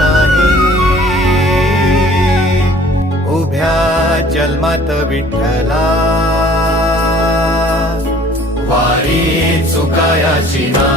नाही उभ्या जन्मात विठ्ठला वारी चुकायाची नाही